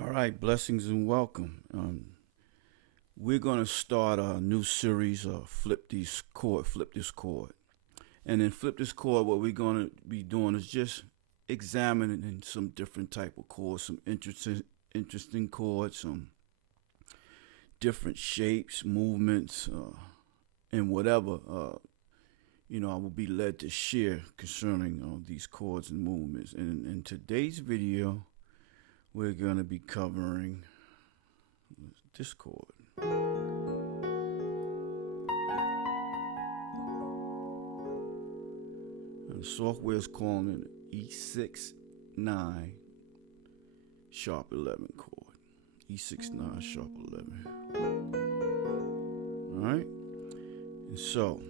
All right, blessings and welcome. We're going to start a new series of flip this chord. And in flip this chord, what we're going to be doing is just examining some different type of chords, some interesting chords, some different shapes, movements, and whatever, I will be led to share concerning these chords and movements. And in today's video, we're going to be covering this chord. And the software is calling it E6 9 sharp 11 chord. E6 9 sharp 11. All right. And so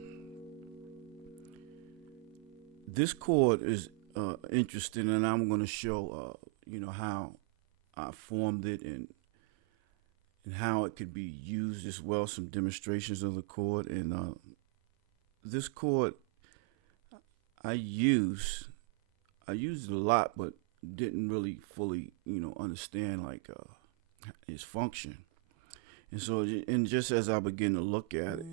this chord is interesting, and I'm going to show how I formed it and how it could be used as well, some demonstrations of the chord. And this chord I used it a lot, but didn't really fully understand its function. And so, and just as I begin to look at it,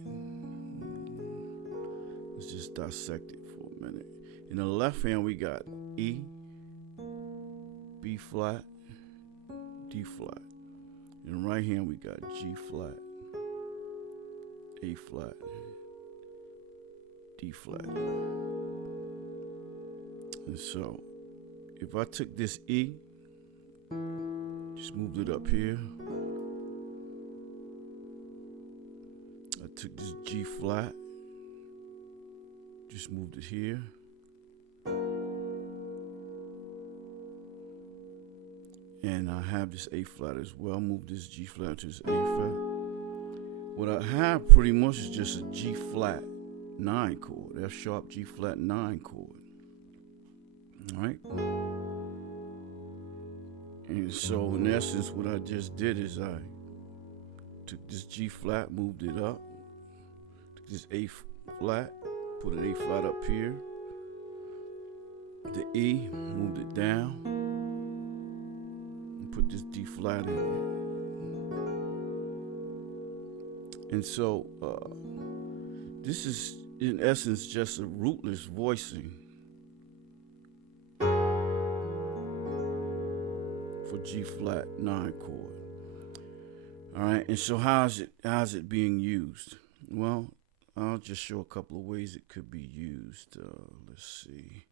let's just dissect it for a minute. In the left hand we got E, B flat, D flat. In the right hand we got G flat, A flat, D flat. And so if I took this E, just moved it up here. I took this G flat, just moved it here. And I have this A flat as well. Move this G flat to this A flat. What I have pretty much is just a G flat 9 chord. F sharp G flat 9 chord. Alright? And so in essence what I just did is I took this G flat, moved it up. Took this A flat, put an A flat up here. The E, moved it down. Put this D flat in it. And so this is in essence just a rootless voicing for G flat 9 chord. All right, and so how's it being used? Well, I'll just show a couple of ways it could be used. Let's see.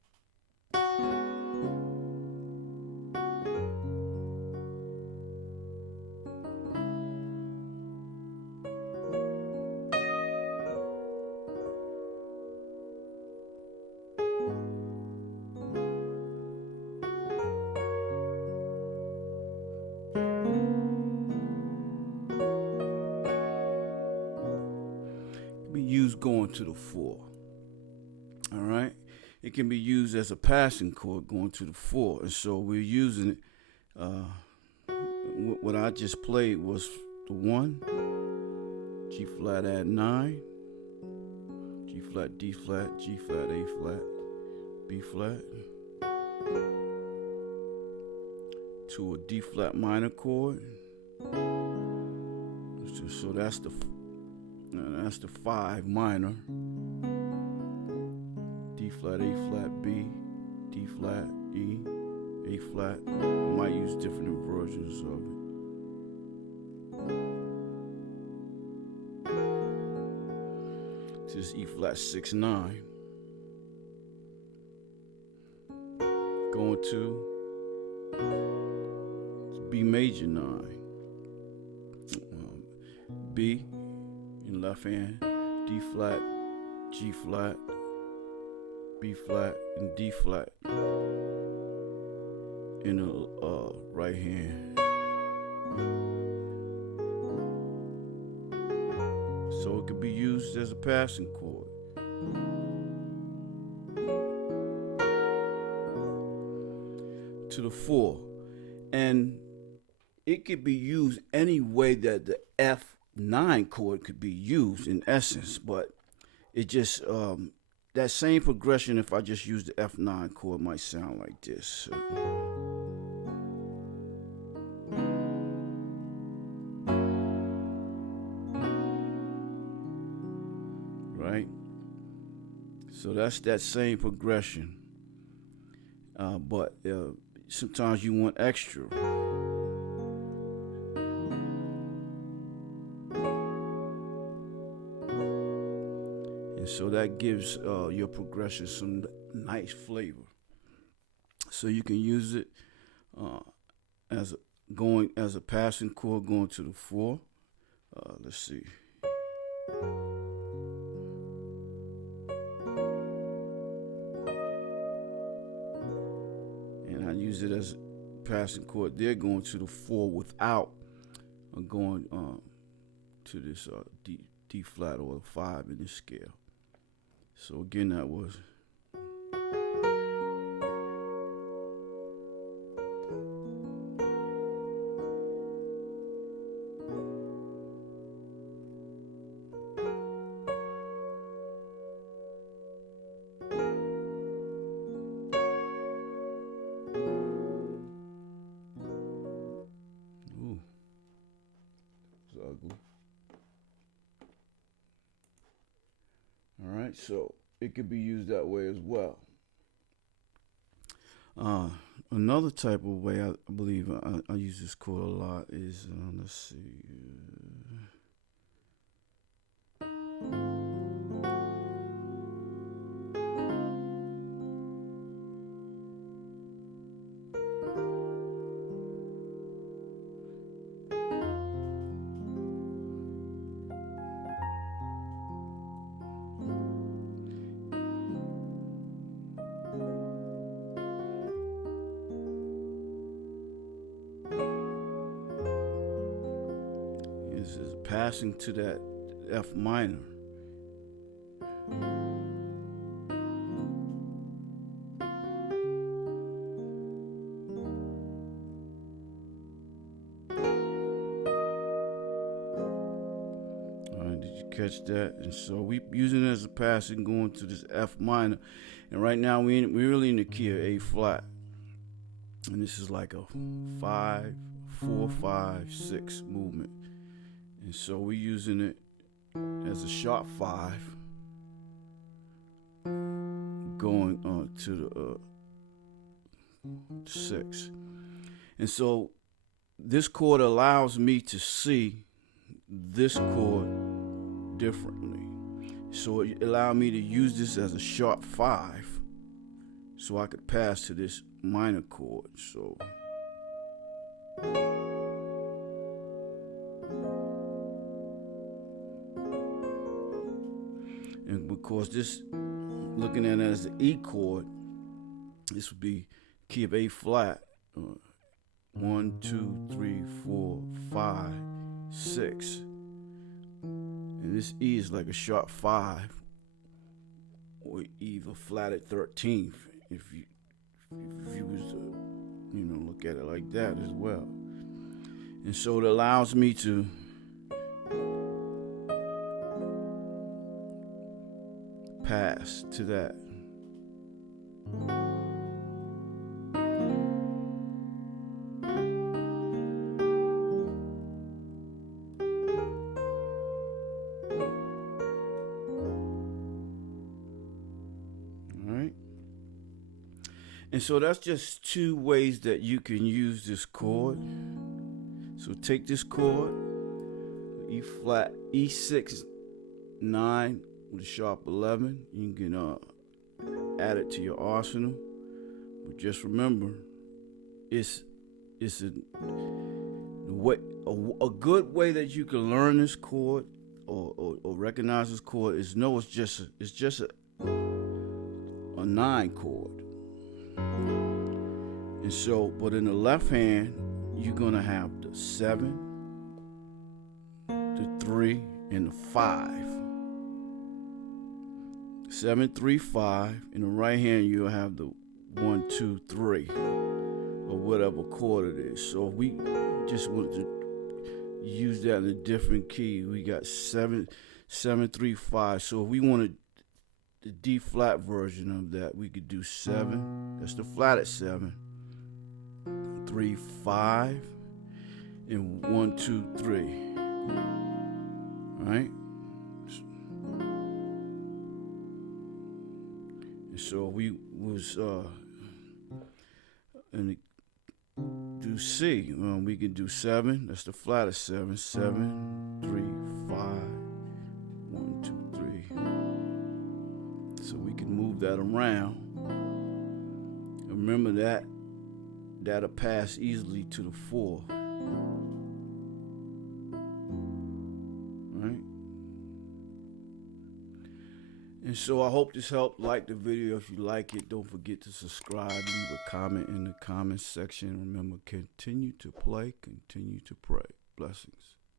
Be used going to the 4. All right, it can be used as a passing chord going to the 4, and so we're using it. What I just played was the 1, G flat add 9, G flat D flat, G flat A flat, B flat, to a D flat minor chord. So that's the 5 minor, D flat, A flat, B, D flat, E, A flat. I might use different versions of it. To this E flat 6 9, going to B major 9, B in left hand, D flat, G flat, B flat, and D flat in the right hand. So it could be used as a passing chord. To the 4. And it could be used any way that the F9 chord could be used in essence, but it just that same progression, if I just use the F9 chord, might sound like this. right? So that's that same progression, but sometimes you want extra. And so that gives your progression some nice flavor. So you can use it as a passing chord going to the 4. Let's see. And I use it as a passing chord there going to the 4 without going to this D flat or 5 in this scale. So again, that was ugly. All right, so it could be used that way as well. Another type of way I believe I use this chord a lot is, let's see. This is passing to that F minor. All right, did you catch that? And so we using it as a passing going to this F minor, and right now we're really in the key of A flat, and this is like a 5, 4, 5, 6 movement. And so we're using it as a sharp 5 going to the 6. And so this chord allows me to see this chord differently. So it allowed me to use this as a sharp 5 so I could pass to this minor chord. So and because this, looking at it as the E chord, this would be key of A flat. 1, 2, 3, 4, 5, 6. And this E is like a sharp 5, or either flatted 13th, if you was to, look at it like that as well. And so it allows me to pass to that. All right. And so that's just 2 ways that you can use this chord. So take this chord, E flat, E6, 9 with a sharp 11. You can add it to your arsenal. But just remember, it's a good way that you can learn this chord or recognize this chord is know it's just a 9 chord. And so, but in the left hand, you're gonna have the 7, the 3, and the 5. 7, 3, 5. In the right hand, you'll have the 1, 2, 3, or whatever chord it is. So if we just want to use that in a different key, we got 7, 3, 5. So if we wanted the D flat version of that, we could do 7. That's the flatted 7. 3, 5, and 1, 2, 3. All right. And so we was do C. We can do 7. That's the flattest 7. 7, 3, 5, 1, 2, 3. So we can move that around. Remember that'll pass easily to the 4. Right? And so I hope this helped. Like the video if you like it. Don't forget to subscribe. Leave a comment in the comment section. Remember, continue to play, continue to pray. Blessings.